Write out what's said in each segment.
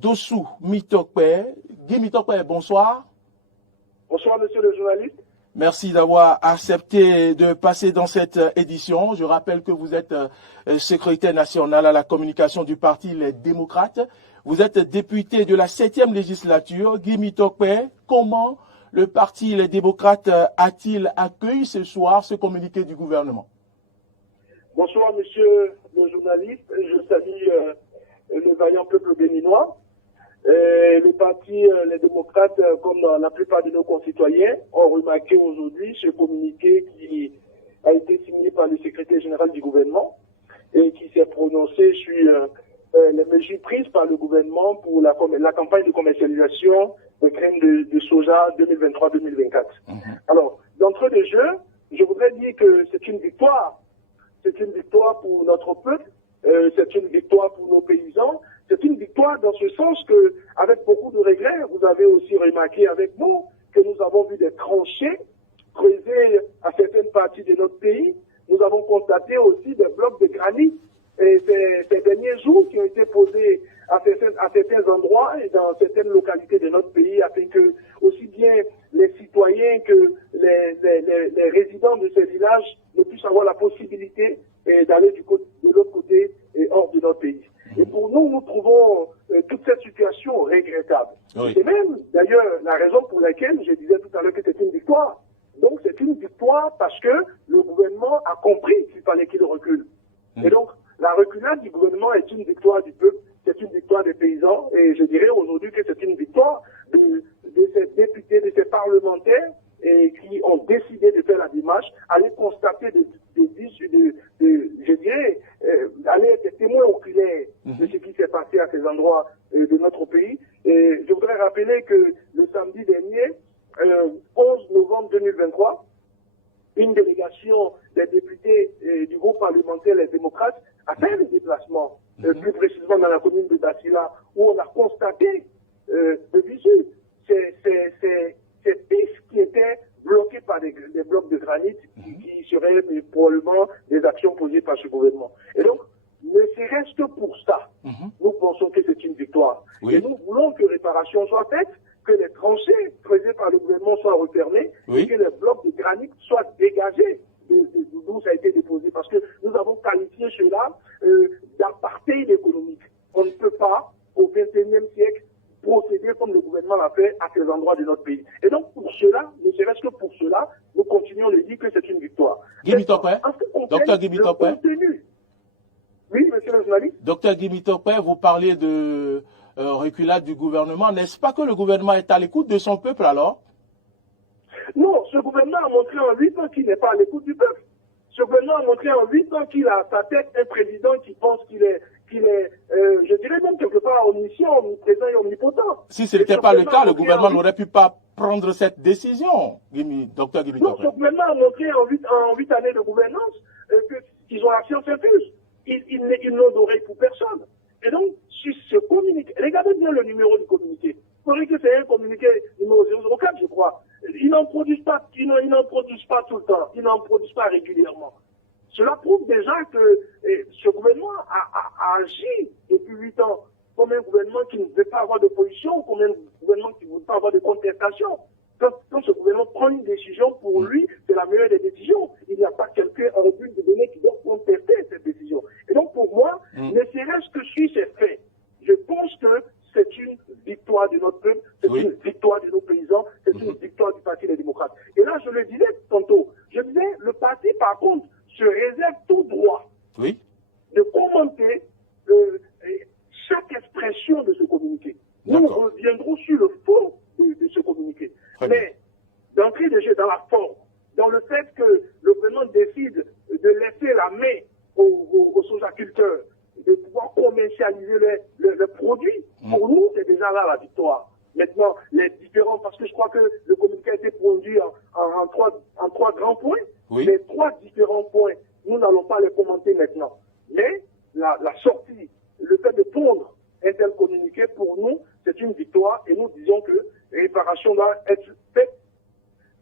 Dossou Mitokpe. Guy Mitokpe, bonsoir. Bonsoir, monsieur le journaliste. Merci d'avoir accepté de passer dans cette édition. Je rappelle que vous êtes secrétaire national à la communication du Parti Les Démocrates. Vous êtes député de la 7e législature. Guy Mitokpe, comment le Parti Les Démocrates a-t-il accueilli ce soir ce communiqué du gouvernement? Bonsoir, monsieur le journaliste. Je salue le vaillant peuple béninois. Le parti Les Démocrates, comme la plupart de nos concitoyens, ont remarqué aujourd'hui ce communiqué qui a été signé par le secrétaire général du gouvernement et qui s'est prononcé sur les mesures prises par le gouvernement pour la campagne de commercialisation de graines de soja 2023-2024. Alors, d'entrée de jeu, je voudrais dire que c'est une victoire. C'est une victoire pour notre peuple, c'est une victoire pour nos paysans. C'est une victoire dans ce sens que, avec beaucoup de regrets, vous avez aussi remarqué avec nous que nous avons vu des tranchées creusées à certaines parties de notre pays. Nous avons constaté aussi des blocs de granit et ces derniers jours qui ont été posés à certains endroits et dans certaines localités de notre pays afin que aussi bien les citoyens que les résidents de ces villages ne puissent avoir la possibilité d'aller de l'autre côté et hors de notre pays. Et pour nous, nous trouvons toute cette situation regrettable. Oui. C'est même, d'ailleurs, la raison pour laquelle je disais tout à l'heure que c'est une victoire. Donc, c'est une victoire parce que le gouvernement a compris qu'il fallait qu'il recule. Et donc, la reculade du gouvernement est une victoire du peuple, c'est une victoire des paysans. Et je dirais aujourd'hui que c'est une victoire de ces députés, de ces parlementaires qui ont décidé de faire la démarche, aller constater je dirais, aller être témoin oculaire de ce qui s'est passé à ces endroits de notre pays. Et je voudrais rappeler que le samedi dernier, 11 novembre 2023, une délégation des députés du groupe parlementaire Les Démocrates a fait le déplacement, plus précisément dans la commune de Dassila, où on a constaté de visu ces pistes qui étaient bloquées par des blocs de granit qui seraient probablement des actions posées par ce gouvernement. Et donc, ne serait-ce que pour ça, nous pensons que c'est une victoire. Oui. Et nous voulons que réparation soit faite, que les tranchées creusées par le gouvernement soient refermées, et que les blocs de granit soient dégagés d'où ça a été déposé. Parce que nous avons qualifié cela d'apartheid économique. On ne peut pas, au XXIe siècle, procéder comme le gouvernement l'a fait à ces endroits de notre pays. Et donc, pour cela, ne serait-ce que pour cela, nous continuons de dire que c'est une victoire. Guy Mitokpe, Docteur Guy Mitokpe. Oui, monsieur le journaliste. Docteur Guy Mitokpe, vous parlez de reculade du gouvernement. N'est-ce pas que le gouvernement est à l'écoute de son peuple alors? Non, ce gouvernement a montré en 8 ans qu'il n'est pas à l'écoute du peuple. Ce gouvernement a montré en 8 ans qu'il a à sa tête un président qui pense qu'il est, je dirais même quelque part omniscient, omniprésent et omnipotent. Si ce n'était pas le cas, le gouvernement n'aurait pu pas prendre cette décision, Docteur Guy Mitokpe. Non, ce gouvernement a montré en 8 années de gouvernance qu'ils ont la science infuse. Ils n'ont d'oreille pour personne. Et donc, si ce communiqué, regardez bien le numéro du communiqué. Vous voyez que c'est un communiqué numéro 004, je crois. Ils n'en produisent pas tout le temps. Ils n'en produisent pas régulièrement. Cela prouve déjà que ce gouvernement a agi depuis 8 ans comme un gouvernement qui ne veut pas avoir d'opposition, comme un gouvernement qui ne veut pas avoir de contestation. Quand ce gouvernement prend une décision, pour lui, c'est la meilleure des décisions. Il n'y a pas quelqu'un en but de donner qui doit contester cette décision. Et donc, pour moi, ne serait-ce que sur ces faits, je pense que c'est une victoire de notre peuple, c'est une victoire de nos paysans, c'est une victoire du Parti des Démocrates. Et là, je le disais tantôt, je disais, le parti, par contre, se réserve tout droit de commenter chaque expression de ce communiqué. Nous reviendrons sur le fond de ce communiqué. Mais d'entrée de jeu dans la forme, dans le fait que le gouvernement décide de laisser la main aux sojaculteurs, de pouvoir commercialiser les produits, pour nous, c'est déjà là la victoire. Maintenant, les différents, parce que je crois que le communiqué a été produit en trois grands points, les 3 différents points, nous n'allons pas les commenter maintenant. Mais la sortie, le fait de pondre un tel communiqué, pour nous, c'est une victoire et nous disons que réparation doit être faite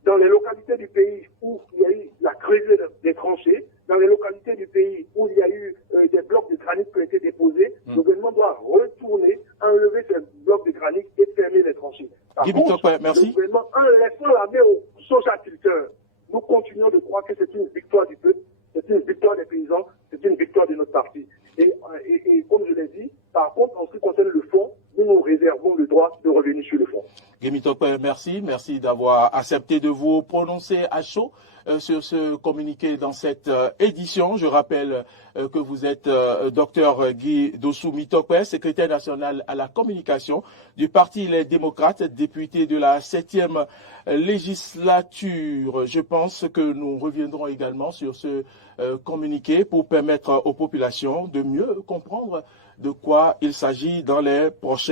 dans les localités du pays où il y a eu la creusée des tranchées, dans les localités du pays où il y a eu des blocs de granit qui ont été déposés, le gouvernement doit retourner, enlever ces blocs de granit et fermer les tranchées. Par contre, merci. le gouvernement, en laissant la main aux soja-culteurs, nous continuons de croire que c'est une victoire du peuple, c'est une victoire des paysans, c'est une victoire de notre parti. Et comme je l'ai dit, par contre, en ce qui concerne le fond, nous nous réservons le droit de revenir sur le fond. Rémi Tokwe, merci d'avoir accepté de vous prononcer à chaud sur ce communiqué dans cette édition. Je rappelle que vous êtes Dr Guy Dossou Tokwe, secrétaire national à la communication du Parti Les Démocrates, député de la 7e législature. Je pense que nous reviendrons également sur ce communiqué pour permettre aux populations de mieux comprendre de quoi il s'agit dans les prochaines